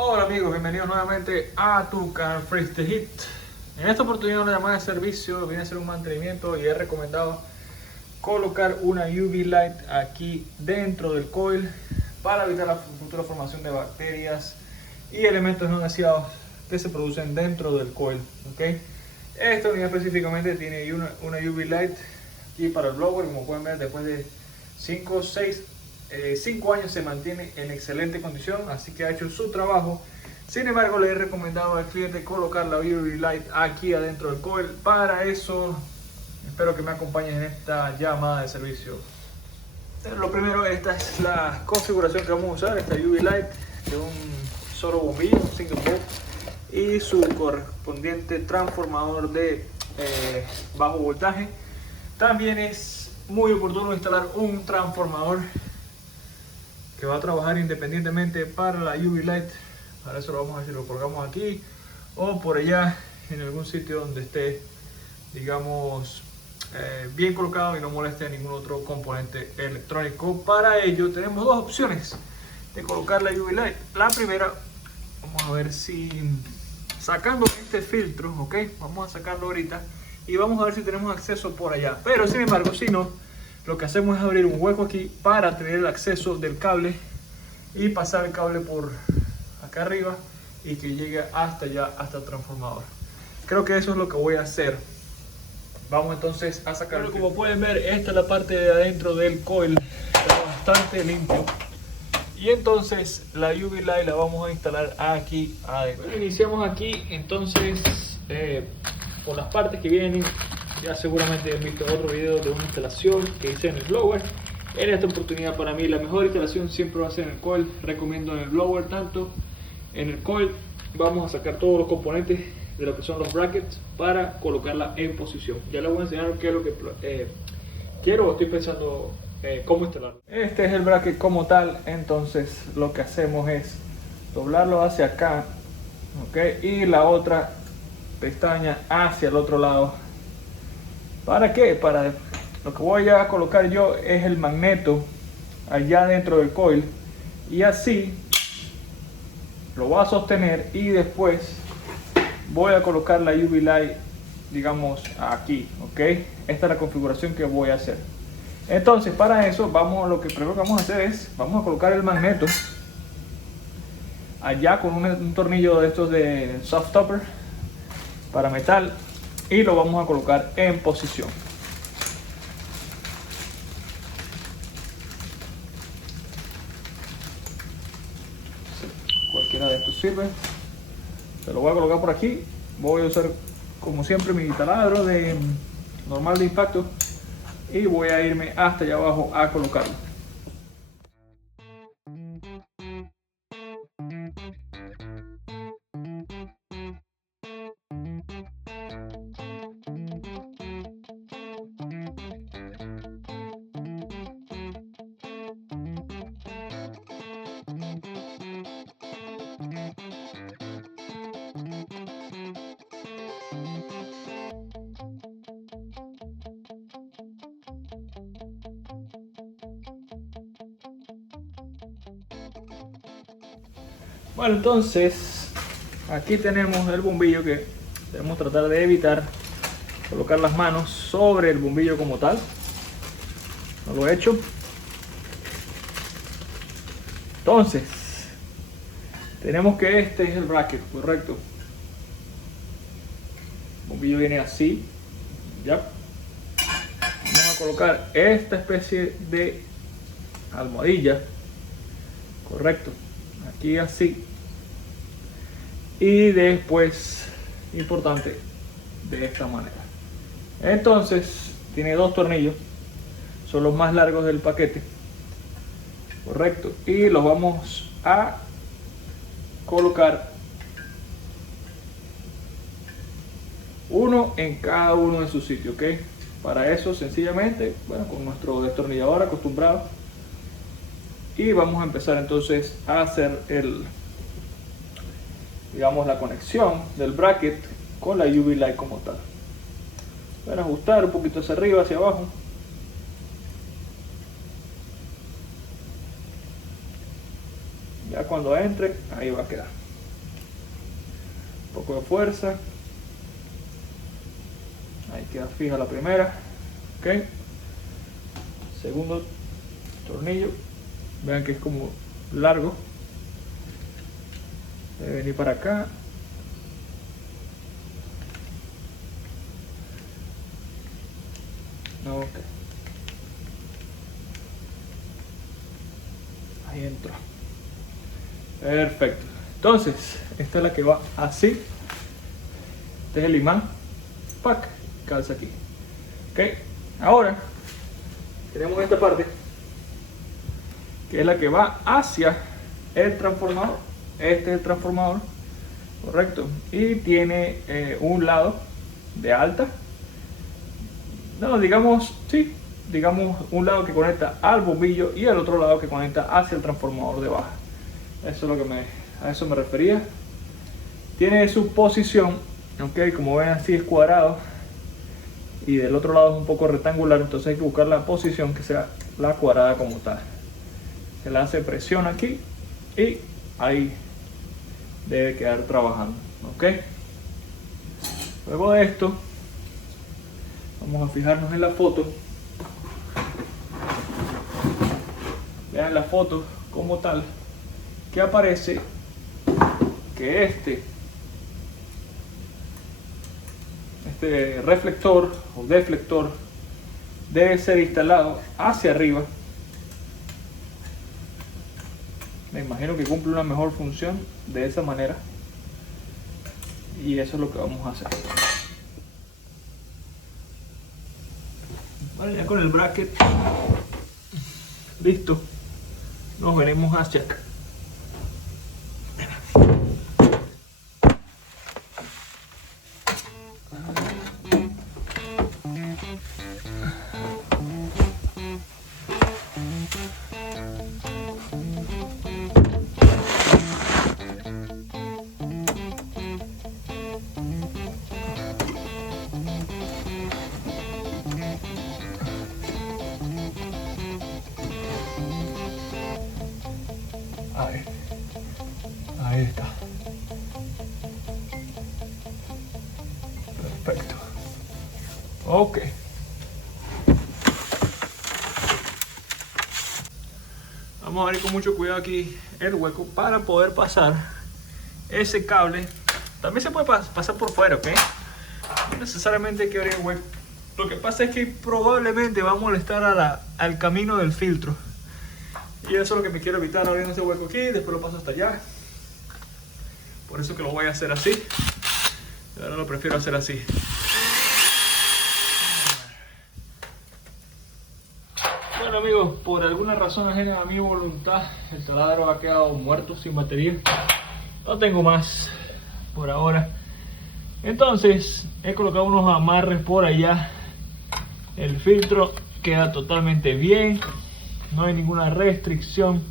Hola amigos, bienvenidos nuevamente a tu canal Freeze the Hit. En esta oportunidad una llamada de servicio viene a ser un mantenimiento y he recomendado colocar una UV light aquí dentro del coil para evitar la futura formación de bacterias y elementos no deseados que se producen dentro del coil. ¿Okay? Esta unidad específicamente tiene una UV light aquí para el blower, como pueden ver después de 5 años se mantiene en excelente condición, así que ha hecho su trabajo. Sin embargo, le he recomendado al cliente colocar la UV light aquí adentro del coil. Para eso espero que me acompañen en esta llamada de servicio. Lo primero, esta es la configuración que vamos a usar. Esta UV light de un solo bombillo, un single volt, y su correspondiente transformador de bajo voltaje. También es muy oportuno instalar un transformador que va a trabajar independientemente para la UV light. Para eso lo vamos a ver si lo colgamos aquí o por allá en algún sitio donde esté, digamos, bien colocado y no moleste a ningún otro componente electrónico. Para ello tenemos dos opciones de colocar la UV light. La primera, vamos a ver si sacando este filtro, ok, vamos a sacarlo ahorita y vamos a ver si tenemos acceso por allá. Pero sin embargo, si no, lo que hacemos es abrir un hueco aquí para tener el acceso del cable y pasar el cable por acá arriba y que llegue hasta allá, hasta el transformador. Creo que eso es lo que voy a hacer. Vamos entonces a sacar. Bueno, como pueden ver, esta es la parte de adentro del coil, está bastante limpio. Y entonces la UV light la vamos a instalar aquí adentro. Bueno, iniciamos aquí entonces por las partes que vienen. Ya seguramente han visto otro video de una instalación que hice en el blower. En esta oportunidad, para mí la mejor instalación siempre va a ser en el coil. Recomiendo en el blower tanto. En el coil vamos a sacar todos los componentes de lo que son los brackets para colocarla en posición. Ya les voy a enseñar qué es lo que quiero o estoy pensando cómo instalarlo. Este es el bracket como tal. Entonces lo que hacemos es doblarlo hacia acá, ¿okay? Y la otra pestaña hacia el otro lado. ¿Para qué? Para lo que voy a colocar yo es el magneto allá dentro del coil y así lo voy a sostener y después voy a colocar la UV light, digamos, aquí, ok. Esta es la configuración que voy a hacer. Entonces para eso lo que primero que vamos a hacer es vamos a colocar el magneto allá con un tornillo de estos de soft topper para metal y lo vamos a colocar en posición. Cualquiera de estos sirve. Se lo voy a colocar por aquí. Voy a usar como siempre mi taladro normal de impacto y voy a irme hasta allá abajo a colocarlo. Bueno, entonces aquí tenemos el bombillo que debemos tratar de evitar colocar las manos sobre el bombillo como tal. No lo he hecho. Entonces tenemos que este es el bracket, correcto. El bombillo viene así, ya. Vamos a colocar esta especie de almohadilla, correcto, aquí así. Y después, importante, de esta manera. Entonces tiene dos tornillos, son los más largos del paquete, correcto, y los vamos a colocar uno en cada uno de sus sitios, ¿ok? Para eso sencillamente, bueno, con nuestro destornillador acostumbrado, y vamos a empezar entonces a hacer digamos, la conexión del bracket con la UV light como tal. Voy a ajustar un poquito hacia arriba, hacia abajo. Ya cuando entre, ahí va a quedar. Un poco de fuerza. Ahí queda fija la primera. Ok. Segundo tornillo. Vean que es como largo. Debe venir para acá. Ok. Ahí entró. Perfecto. Entonces, esta es la que va así. Este es el imán. Pack. Calza aquí. Ok. Ahora tenemos esta parte que es la que va hacia el transformador. Este es el transformador, correcto, y tiene un lado de alta, no, digamos, sí, digamos un lado que conecta al bombillo y el otro lado que conecta hacia el transformador de baja. Eso es lo que a eso me refería. Tiene su posición, ok, como ven así es cuadrado y del otro lado es un poco rectangular, entonces hay que buscar la posición que sea la cuadrada como tal. Se le hace presión aquí y ahí debe quedar trabajando, ok. Luego de esto vamos a fijarnos en la foto. Vean la foto como tal que aparece que este reflector o deflector debe ser instalado hacia arriba. Me imagino que cumple una mejor función de esa manera. Y eso es lo que vamos a hacer. Vale, ya con el bracket listo, nos venimos hacia acá. Ahí está. Perfecto. Ok. Vamos a abrir con mucho cuidado aquí el hueco para poder pasar ese cable. También se puede pasar por fuera, ¿ok? No necesariamente hay que abrir el hueco. Lo que pasa es que probablemente va a molestar al camino del filtro. Y eso es lo que me quiero evitar abriendo ese hueco aquí. Después lo paso hasta allá. Por eso que lo voy a hacer así. Ahora lo prefiero hacer así. Bueno amigos, por alguna razón ajena a mi voluntad, el taladro ha quedado muerto, sin batería. No tengo más por ahora. Entonces he colocado unos amarres por allá. El filtro queda totalmente bien. No hay ninguna restricción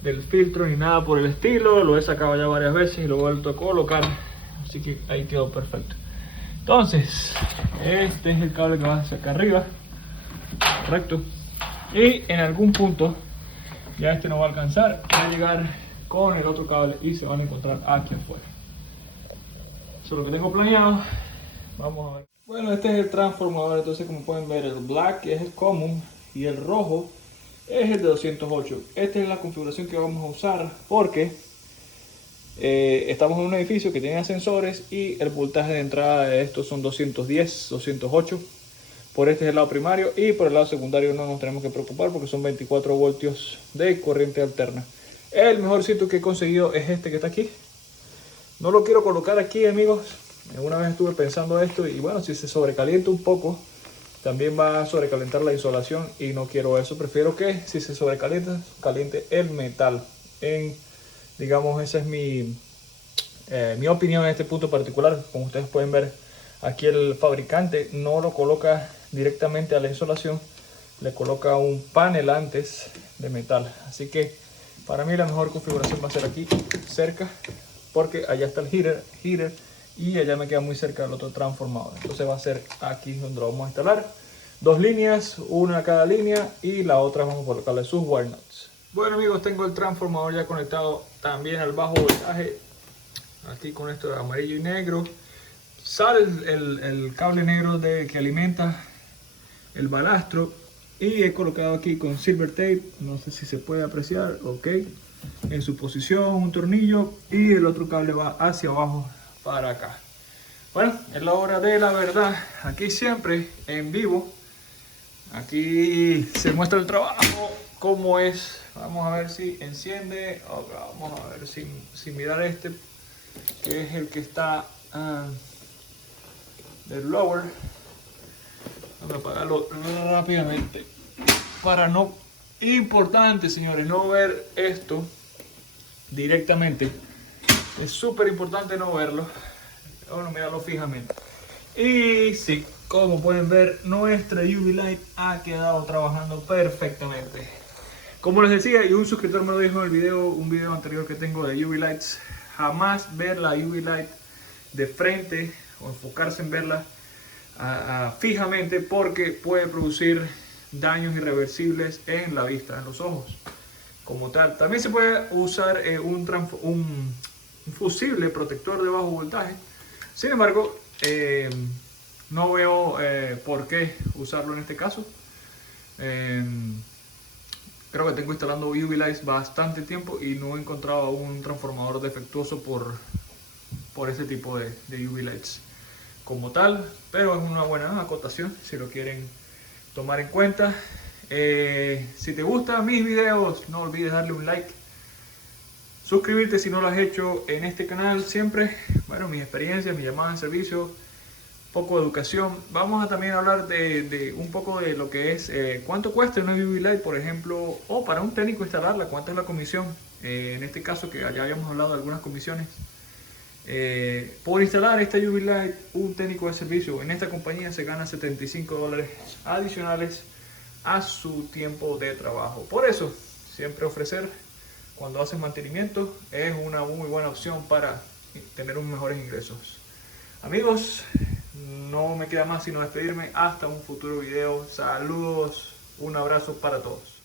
del filtro ni nada por el estilo. Lo he sacado ya varias veces y lo he vuelto a colocar. Así que ahí quedó perfecto. Entonces, este es el cable que va hacia acá arriba. Correcto. Y en algún punto ya este no va a alcanzar. Va a llegar con el otro cable y se van a encontrar aquí afuera. Eso es lo que tengo planeado. Vamos a ver. Bueno, este es el transformador. Entonces, como pueden ver, el black es el común y el rojo es el de 208. Esta es la configuración que vamos a usar porque estamos en un edificio que tiene ascensores y el voltaje de entrada de estos son 210, 208. Por este es el lado primario y por el lado secundario no nos tenemos que preocupar porque son 24 voltios de corriente alterna. El mejor sitio que he conseguido es este que está aquí. No lo quiero colocar aquí, amigos. Una vez estuve pensando esto y bueno, si se sobrecalienta un poco también va a sobrecalentar la insolación y no quiero eso. Prefiero que si se sobrecalienta, caliente el metal. Digamos, esa es mi opinión en este punto particular. Como ustedes pueden ver, aquí el fabricante no lo coloca directamente a la insolación, le coloca un panel antes de metal. Así que para mí la mejor configuración va a ser aquí cerca, porque allá está el heater y allá me queda muy cerca del otro transformador. Entonces va a ser aquí donde lo vamos a instalar. Dos líneas, una a cada línea y la otra vamos a colocarle sus wire nuts. Bueno amigos, tengo el transformador ya conectado también al bajo voltaje. aquí con esto de amarillo y negro. Sale el cable negro que alimenta el balastro y he colocado aquí con silver tape, no sé si se puede apreciar, ok, en su posición un tornillo y el otro cable va hacia abajo para acá. Bueno, es la hora de la verdad, aquí siempre en vivo, aquí se muestra el trabajo, cómo es. Vamos a ver si enciende, vamos a ver si mirar este, que es el que está del blower. Vamos a apagarlo rápidamente para no, importante señores, no ver esto directamente, es súper importante no verlo, bueno, mirarlo fijamente. Y sí, como pueden ver, nuestra UV Light ha quedado trabajando perfectamente. Como les decía, y un suscriptor me lo dijo en el un video anterior que tengo de UV Lights, jamás ver la UV Light de frente o enfocarse en verla fijamente, porque puede producir daños irreversibles en la vista, en los ojos como tal. También se puede usar un fusible protector de bajo voltaje. Sin embargo, no veo por qué usarlo en este caso. Creo que tengo instalando UV Lights bastante tiempo y no he encontrado un transformador defectuoso por ese tipo de UV Lights como tal, pero es una buena acotación si lo quieren tomar en cuenta. Si te gustan mis videos, no olvides darle un like, suscribirte si no lo has hecho en este canal. Siempre, bueno, mis experiencias, mis llamadas en servicio, poco de educación. Vamos a también hablar de un poco de lo que es cuánto cuesta una UV Light, por ejemplo, o para un técnico instalarla, cuánto es la comisión. En este caso, que ya habíamos hablado de algunas comisiones. Por instalar esta UV Light, un técnico de servicio en esta compañía se gana $75 adicionales a su tiempo de trabajo. Por eso, siempre ofrecer cuando haces mantenimiento es una muy buena opción para tener unos mejores ingresos. Amigos, no me queda más sino despedirme hasta un futuro video. Saludos, un abrazo para todos.